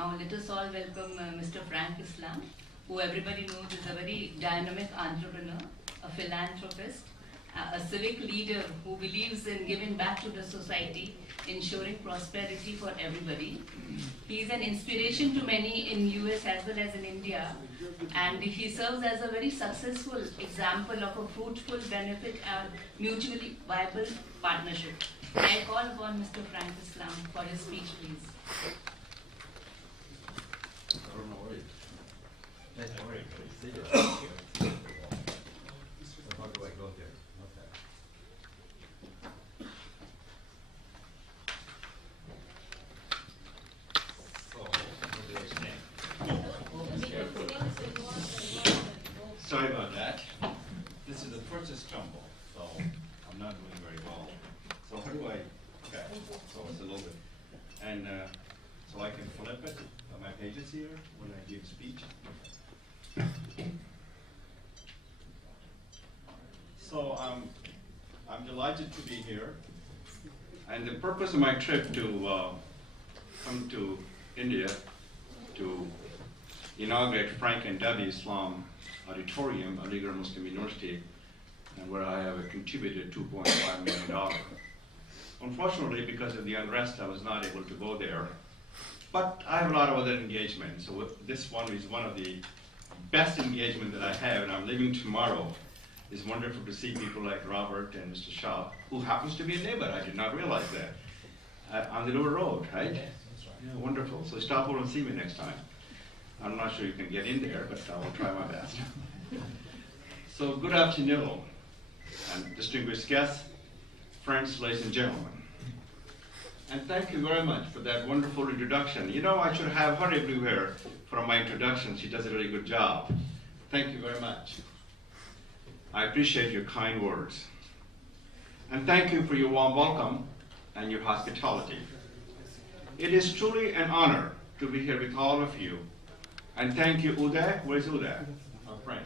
Now let us all welcome Mr. Frank Islam, who everybody knows is a very dynamic entrepreneur, a philanthropist, a civic leader who believes in giving back to the society, ensuring prosperity for everybody. He is an inspiration to many in US as well as in India, and he serves as a very successful example of a fruitful benefit and mutually viable partnership. I call upon Mr. Frank Islam for his speech, please. I don't know where you. Nice to meet you. So how do I go here? Okay. So, what do I say? Sorry about that. This is the first stumble, so I'm not doing very well. So how do I? Okay. So it's a little bit, and so I can flip it. My pages here when I give speech. So I'm delighted to be here, and the purpose of my trip to come to India to inaugurate Frank and Debbie Islam Auditorium, Aligarh Muslim University, and where I have contributed $2.5 million. Unfortunately, because of the unrest, I was not able to go there. But I have a lot of other engagements, so this one is one of the best engagement that I have, and I'm leaving tomorrow. It's wonderful to see people like Robert and Mr. Shah, who happens to be a neighbor. I did not realize that. On the Lower Road, right? Yes, that's right. Yeah, wonderful. So stop over and see me next time. I'm not sure you can get in there, but I will try my best. So good afternoon, and distinguished guests, friends, ladies and gentlemen. And thank you very much for that wonderful introduction. You know, I should have her everywhere for my introduction. She does a really good job. Thank you very much. I appreciate your kind words. And thank you for your warm welcome and your hospitality. It is truly an honor to be here with all of you. And thank you, Uday. Where's Uday? Our friend.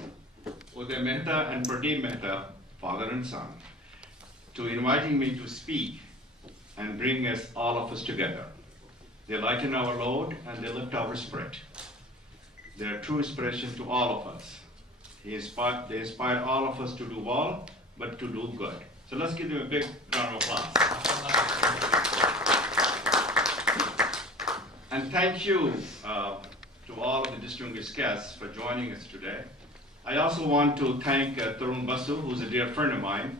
Uday Mehta and Pradeep Mehta, father and son, to inviting me to speak and bring us, all of us together. They lighten our load and they lift our spirit. They are true inspiration to all of us. They inspire all of us to do well, but to do good. So let's give them a big round of applause. And thank you to all of the distinguished guests for joining us today. I also want to thank Tarun Basu, who's a dear friend of mine.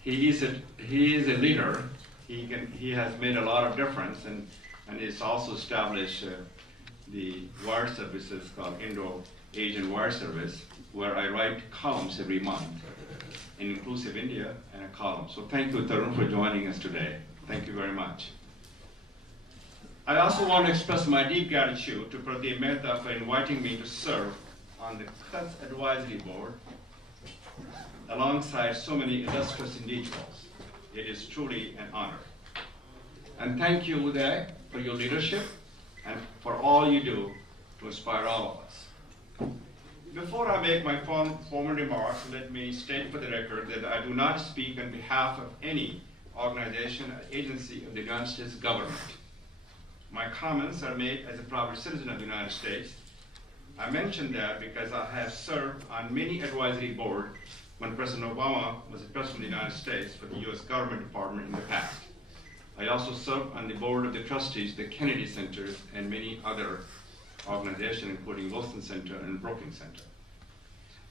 He is a leader. He has made a lot of difference, and he's also established the wire services called Indo-Asian Wire Service, where I write columns every month in Inclusive India and a column. So thank you, Tarun, for joining us today. Thank you very much. I also want to express my deep gratitude to Pradeep Mehta for inviting me to serve on the Cuts Advisory Board alongside so many illustrious individuals. It is truly an honor. And thank you, Uday, for your leadership and for all you do to inspire all of us. Before I make my formal remarks, let me state for the record that I do not speak on behalf of any organization or agency of the United States government. My comments are made as a proud citizen of the United States. I mention that because I have served on many advisory boards when President Obama was the President of the United States for the US Government Department in the past. I also served on the board of the trustees, the Kennedy Center, and many other organizations, including Wilson Center and Brookings Center.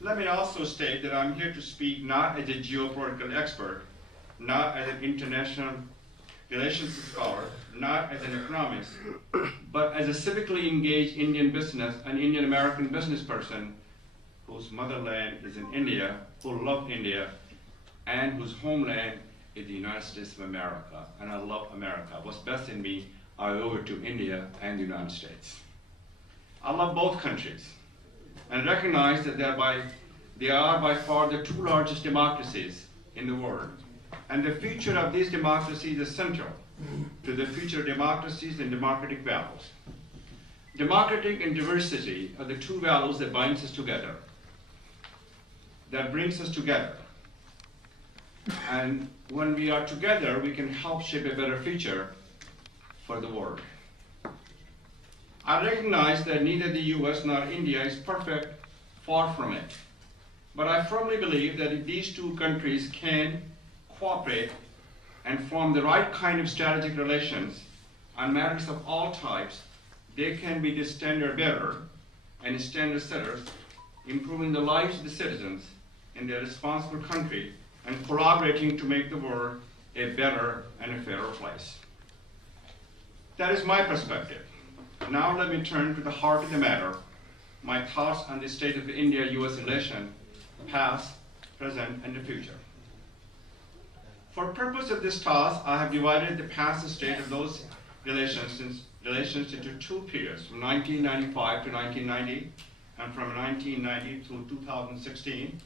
Let me also state that I'm here to speak not as a geopolitical expert, not as an international relations scholar, not as an economist, but as a civically engaged Indian business, an Indian American business person whose motherland is in India, who love India, and whose homeland is the United States of America. And I love America. What's best in me, I owe it to India and the United States. I love both countries and recognize that they are by far the two largest democracies in the world. And the future of these democracies is central to the future of democracies and democratic values. Democratic and diversity are the two values that binds us together, that brings us together. And when we are together, we can help shape a better future for the world. I recognize that neither the US nor India is perfect, far from it. But I firmly believe that if these two countries can cooperate and form the right kind of strategic relations on matters of all types, they can be the standard bearer and standard setters, improving the lives of the citizens in their responsible country and collaborating to make the world a better and a fairer place. That is my perspective. Now let me turn to the heart of the matter, my thoughts on the state of India-US relation, past, present, and the future. For purpose of this task, I have divided the past state of those relations into two periods, from 1995 to 1990, and from 1990 to 2016.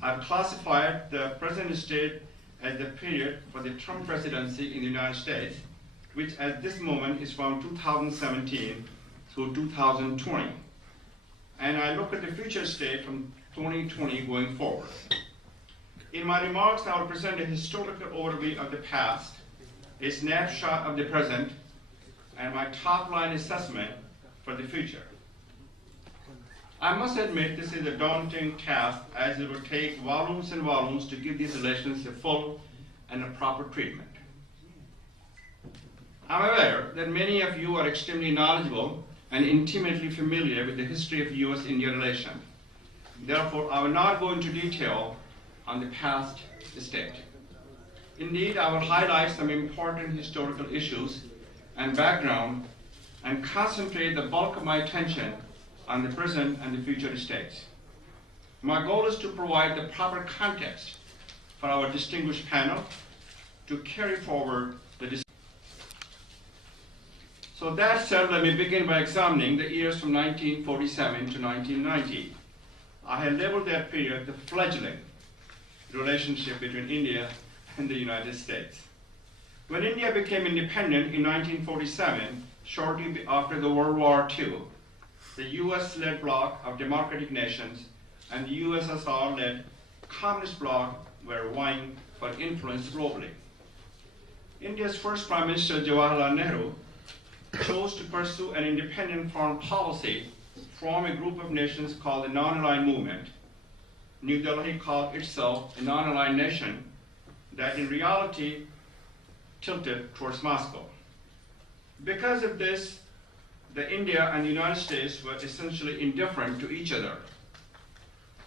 I've classified the present state as the period for the Trump presidency in the United States, which at this moment is from 2017 through 2020. And I look at the future state from 2020 going forward. In my remarks, I will present a historical overview of the past, a snapshot of the present, and my top-line assessment for the future. I must admit this is a daunting task, as it will take volumes and volumes to give these relations a full and a proper treatment. I'm aware that many of you are extremely knowledgeable and intimately familiar with the history of US-India relation. Therefore, I will not go into detail on the past state. Indeed, I will highlight some important historical issues and background and concentrate the bulk of my attention on the present and the future states. My goal is to provide the proper context for our distinguished panel to carry forward the discussion. So that said, let me begin by examining the years from 1947 to 1990. I have labeled that period the fledgling relationship between India and the United States. When India became independent in 1947, shortly after the World War II, the US-led bloc of democratic nations and the USSR-led communist bloc were vying for influence globally. India's first Prime Minister, Jawaharlal Nehru, chose to pursue an independent foreign policy from a group of nations called the Non-Aligned Movement. New Delhi called itself a non-aligned nation that in reality tilted towards Moscow. Because of this, India and the United States were essentially indifferent to each other.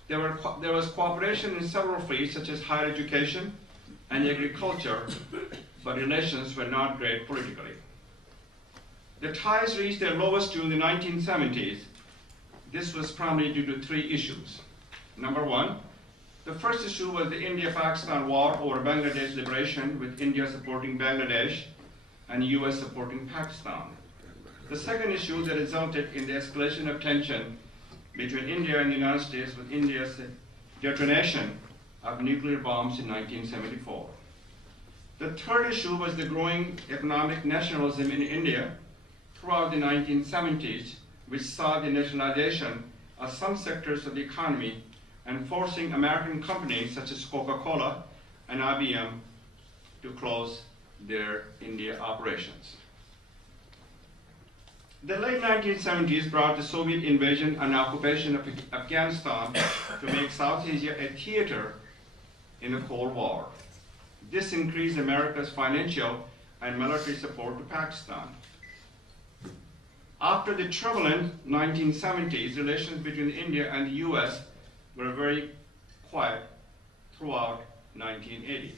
There was cooperation in several fields such as higher education and agriculture, but relations were not great politically. The ties reached their lowest during the 1970s. This was primarily due to three issues. Number one, the first issue was the India-Pakistan war over Bangladesh liberation, with India supporting Bangladesh and US supporting Pakistan. The second issue that resulted in the escalation of tension between India and the United States with India's detonation of nuclear bombs in 1974. The third issue was the growing economic nationalism in India throughout the 1970s, which saw the nationalization of some sectors of the economy and forcing American companies such as Coca-Cola and IBM to close their India operations. The late 1970s brought the Soviet invasion and occupation of Afghanistan to make South Asia a theater in the Cold War. This increased America's financial and military support to Pakistan. After the turbulent 1970s, relations between India and the US were very quiet throughout 1980s.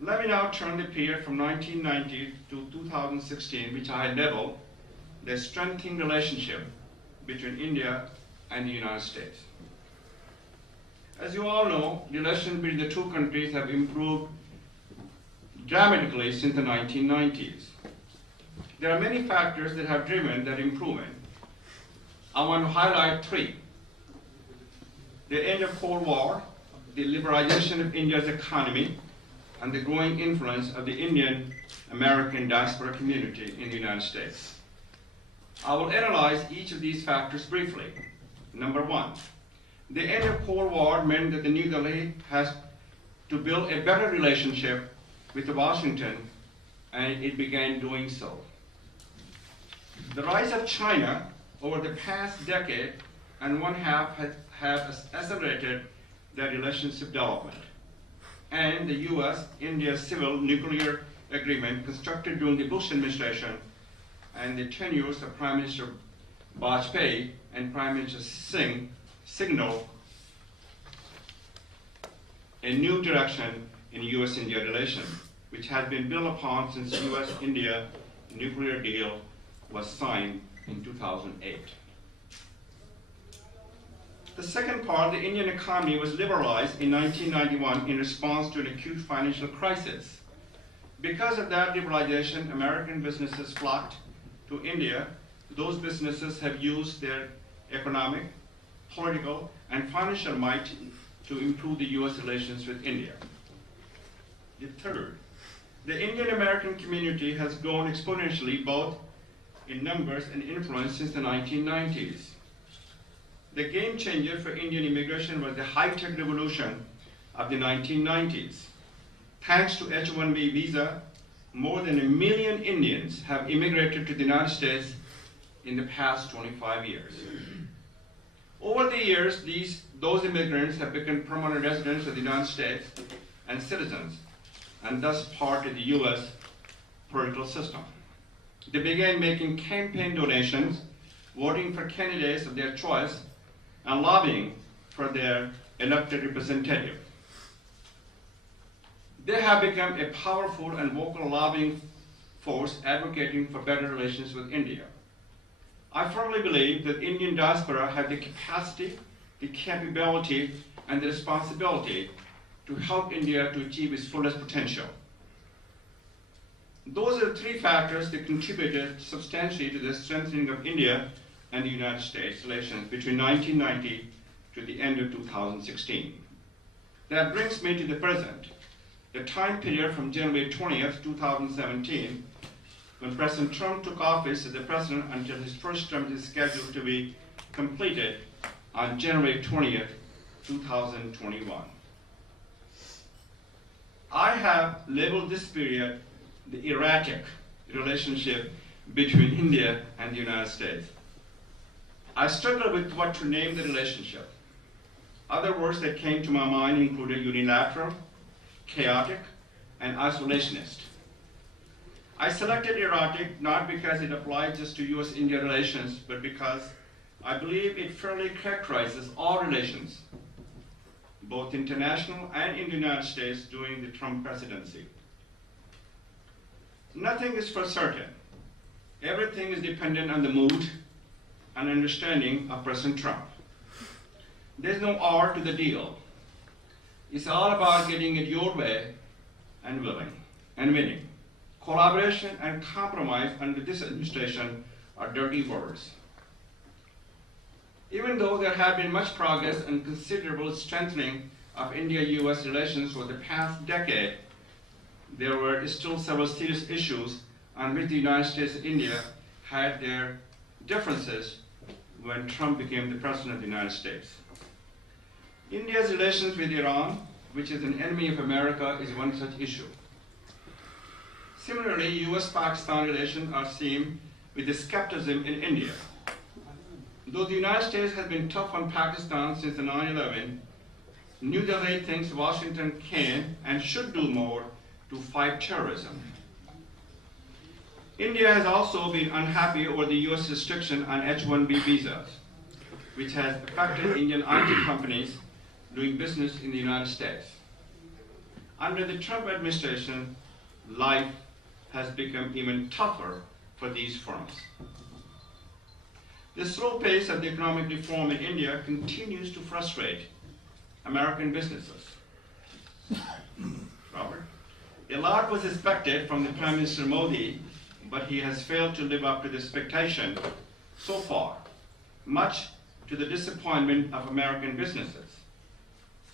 Let me now turn the period from 1990 to 2016, which I had labeled the strengthening relationship between India and the United States. As you all know, relations between the two countries have improved dramatically since the 1990s. There are many factors that have driven that improvement. I want to highlight three: the end of Cold War, the liberalization of India's economy, and the growing influence of the Indian American diaspora community in the United States. I will analyze each of these factors briefly. Number one, the end of Cold War meant that the New Delhi has to build a better relationship with Washington, and it began doing so. The rise of China over the past decade and one half have accelerated their relationship development. And the US-India civil nuclear agreement constructed during the Bush administration and the tenures of Prime Minister Vajpayee and Prime Minister Singh signal a new direction in US-India relations, which has been built upon since US-India nuclear deal was signed in 2008. The second part, the Indian economy was liberalized in 1991 in response to an acute financial crisis. Because of that liberalization, American businesses flocked to India. Those businesses have used their economic, political, and financial might to improve the US relations with India. The third, the Indian-American community has grown exponentially both in numbers and influence since the 1990s. The game changer for Indian immigration was the high-tech revolution of the 1990s. Thanks to H-1B visa, more than 1 million Indians have immigrated to the United States in the past 25 years. Over the years, those immigrants have become permanent residents of the United States and citizens, and thus part of the US political system. They began making campaign donations, voting for candidates of their choice, and lobbying for their elected representative. They have become a powerful and vocal lobbying force advocating for better relations with India. I firmly believe that Indian diaspora have the capacity, the capability, and the responsibility to help India to achieve its fullest potential. Those are the three factors that contributed substantially to the strengthening of India and the United States relations between 1990 to the end of 2016. That brings me to the present, the time period from January 20th, 2017, when President Trump took office as the president until his first term is scheduled to be completed on January 20th, 2021. I have labeled this period the erratic relationship between India and the United States. I struggled with what to name the relationship. Other words that came to my mind included unilateral, chaotic, and isolationist. I selected erratic not because it applied just to US-India relations, but because I believe it fairly characterizes all relations, both international and in the United States during the Trump presidency. Nothing is for certain. Everything is dependent on the mood and understanding of President Trump. There's no art to the deal. It's all about getting it your way and winning. Collaboration and compromise under this administration are dirty words. Even though there have been much progress and considerable strengthening of India-US relations over the past decade, there were still several serious issues on which the United States and India had their differences when Trump became the president of the United States. India's relations with Iran, which is an enemy of America, is one such issue. Similarly, US-Pakistan relations are seen with skepticism in India. Though the United States has been tough on Pakistan since the 9/11, New Delhi thinks Washington can and should do more to fight terrorism. India has also been unhappy over the US restriction on H-1B visas, which has affected Indian IT companies doing business in the United States. Under the Trump administration, life has become even tougher for these firms. The slow pace of the economic reform in India continues to frustrate American businesses. Robert? A lot was expected from the Prime Minister Modi, but he has failed to live up to the expectation so far, much to the disappointment of American businesses.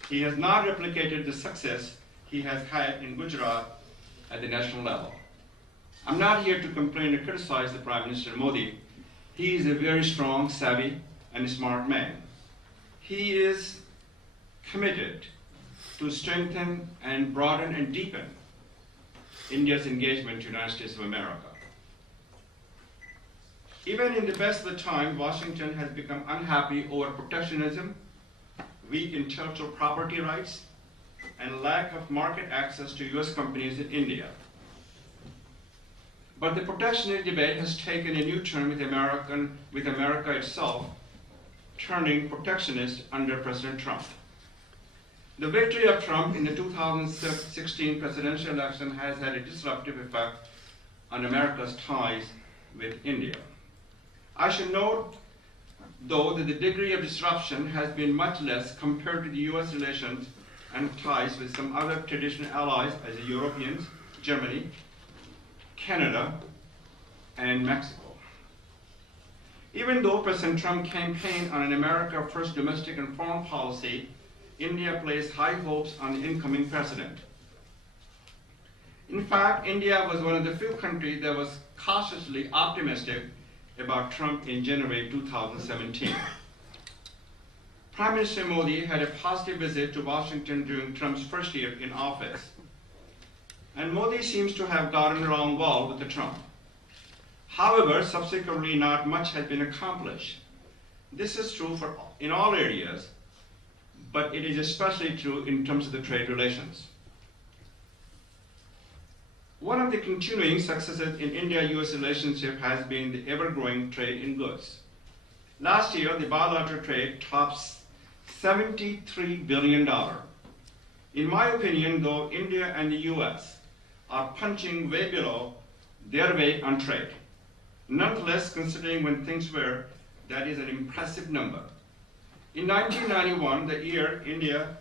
He has not replicated the success he has had in Gujarat at the national level. I'm not here to complain or criticize the Prime Minister Modi. He is a very strong, savvy, and smart man. He is committed to strengthen and broaden and deepen India's engagement to the United States of America. Even in the best of the time, Washington has become unhappy over protectionism, weak intellectual property rights, and lack of market access to US companies in India. But the protectionist debate has taken a new turn with America itself turning protectionist under President Trump. The victory of Trump in the 2016 presidential election has had a disruptive effect on America's ties with India. I should note, though, that the degree of disruption has been much less compared to the US relations and ties with some other traditional allies as the Europeans, Germany, Canada, and Mexico. Even though President Trump campaigned on an America First domestic and foreign policy, India placed high hopes on the incoming president. In fact, India was one of the few countries that was cautiously optimistic about Trump in January 2017. Prime Minister Modi had a positive visit to Washington during Trump's first year in office. And Modi seems to have gotten along well with Trump. However, subsequently, not much has been accomplished. This is true in all areas, but it is especially true in terms of the trade relations. One of the continuing successes in India-US relationship has been the ever-growing trade in goods. Last year, the bilateral trade topped $73 billion. In my opinion, though, India and the US are punching way below their weight on trade. Nonetheless, considering when things were, that is an impressive number. In 1991, the year India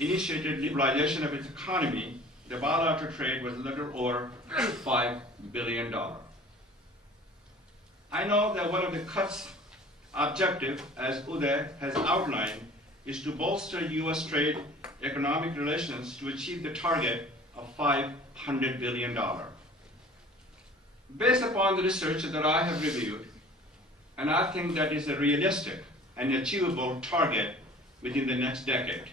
initiated liberalization of its economy, the bilateral trade was a little over $5 billion. I know that one of the cuts objective, as Uday has outlined, is to bolster US trade economic relations to achieve the target of $500 billion. Based upon the research that I have reviewed, and I think that is a realistic and achievable target within the next decade.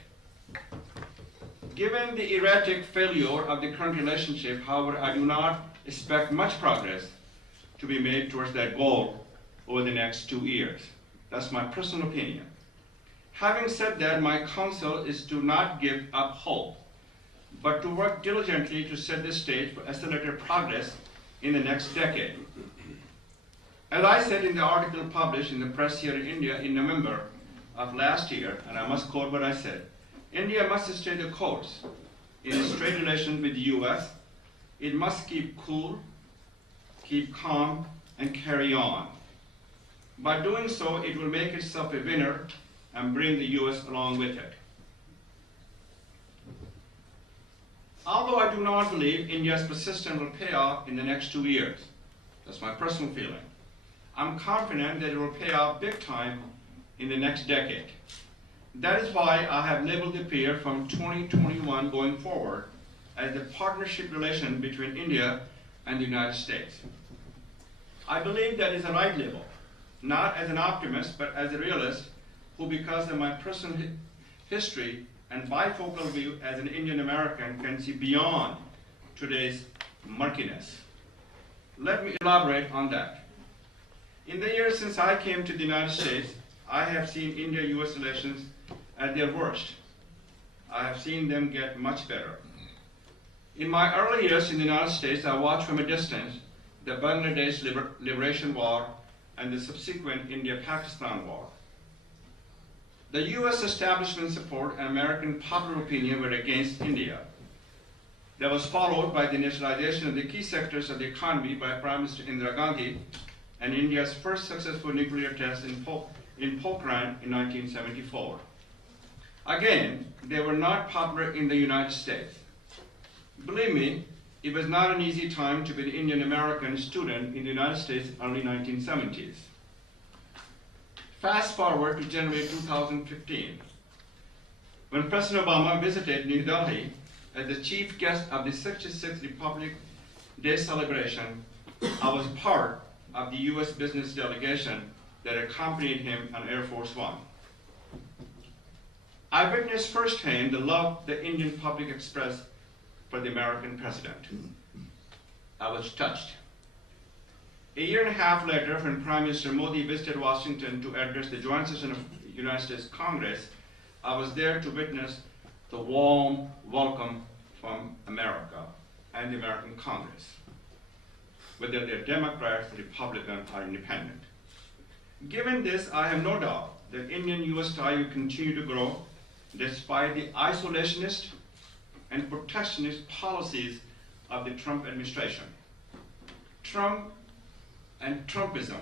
Given the erratic failure of the current relationship, however, I do not expect much progress to be made towards that goal over the next 2 years. That's my personal opinion. Having said that, my counsel is to not give up hope, but to work diligently to set the stage for accelerated progress in the next decade. As I said in the article published in the press here in India in November of last year, and I must quote what I said, India must stay the course in its trade relations with the US. It must keep cool, keep calm, and carry on. By doing so, it will make itself a winner and bring the US along with it. Although I do not believe India's persistence will pay off in the next 2 years, that's my personal feeling, I'm confident that it will pay off big time in the next decade. That is why I have labeled the period from 2021 going forward as the partnership relation between India and the United States. I believe that is the right label, not as an optimist, but as a realist who, because of my personal history and bifocal view as an Indian American, can see beyond today's murkiness. Let me elaborate on that. In the years since I came to the United States, I have seen India-US relations at their worst. I have seen them get much better. In my early years in the United States, I watched from a distance the Bangladesh Liberation War and the subsequent India-Pakistan War. The US establishment support and American popular opinion were against India. That was followed by the nationalization of the key sectors of the economy by Prime Minister Indira Gandhi and India's first successful nuclear test in Pokhran in 1974. Again, they were not popular in the United States. Believe me, it was not an easy time to be an Indian American student in the United States early 1970s. Fast forward to January 2015, when President Obama visited New Delhi as the chief guest of the 66th Republic Day celebration. I was part of the US business delegation that accompanied him on Air Force One. I witnessed firsthand the love the Indian public expressed for the American president. I was touched. A year and a half later, when Prime Minister Modi visited Washington to address the joint session of the United States Congress, I was there to witness the warm welcome from America and the American Congress, whether they're Democrats, Republican, or Independent. Given this, I have no doubt that Indian-US tie will continue to grow despite the isolationist and protectionist policies of the Trump administration. Trump and Trumpism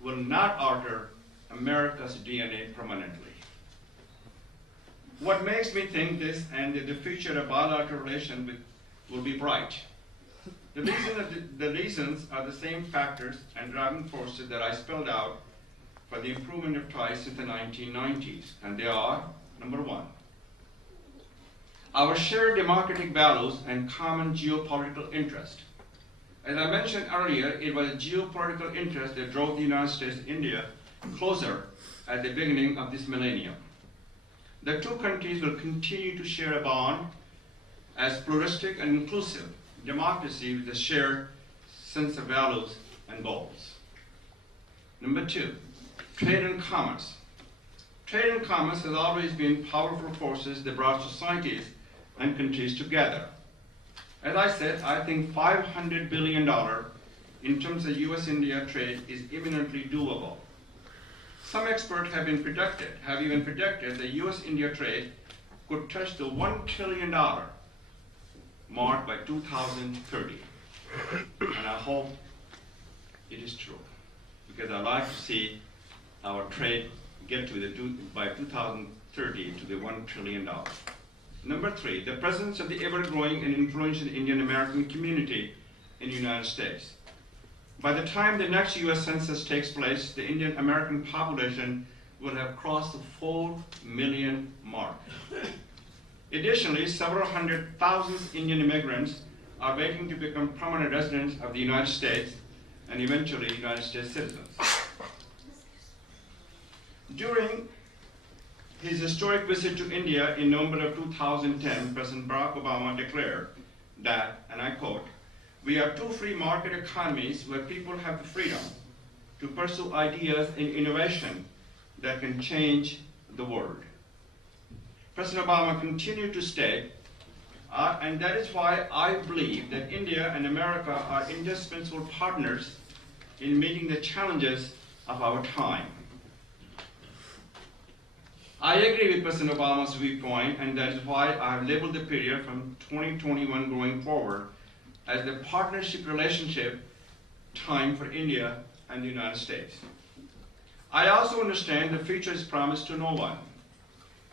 will not alter America's DNA permanently. What makes me think this and that the future of bilateral relations will be bright? The reasons are the same factors and driving forces that I spelled out for the improvement of ties since the 1990s, and they are, number one, our shared democratic values and common geopolitical interest. As I mentioned earlier, it was a geopolitical interest that drove the United States and India closer at the beginning of this millennium. The two countries will continue to share a bond as pluralistic and inclusive democracy with a shared sense of values and goals. Number two, trade and commerce. Trade and commerce has always been powerful forces that brought societies and countries together. As I said, I think $500 billion in terms of US-India trade is imminently doable. Some experts have even predicted that US-India trade could touch the $1 trillion mark by 2030. And I hope it is true, because I'd like to see our trade get to by 2030 to the $1 trillion. Number three, the presence of the ever-growing and influential Indian American community in the United States. By the time the next US Census takes place, the Indian American population will have crossed the 4 million mark. Additionally, several hundred thousand Indian immigrants are waiting to become permanent residents of the United States and eventually United States citizens. During his historic visit to India in November of 2010, President Barack Obama declared that, and I quote, "We are two free market economies where people have the freedom to pursue ideas and innovation that can change the world." President Obama continued to state, and that is why I believe that India and America are indispensable partners in meeting the challenges of our time. I agree with President Obama's viewpoint, and that is why I have labeled the period from 2021 going forward as the partnership relationship time for India and the United States. I also understand the future is promised to no one.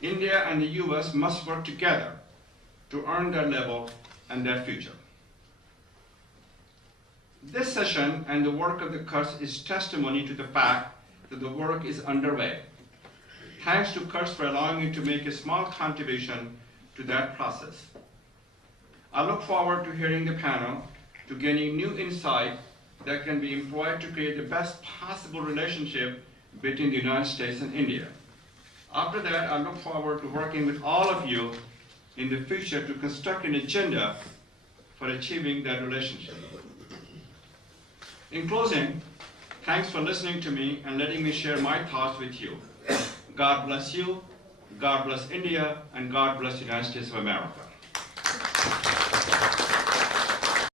India and the US must work together to earn that level and that future. This session and the work of the Kurz is testimony to the fact that the work is underway. Thanks to Kurz for allowing me to make a small contribution to that process. I look forward to hearing the panel, to gaining new insight that can be employed to create the best possible relationship between the United States and India. After that, I look forward to working with all of you in the future to construct an agenda for achieving that relationship. In closing, thanks for listening to me and letting me share my thoughts with you. God bless you, God bless India, and God bless the United States of America.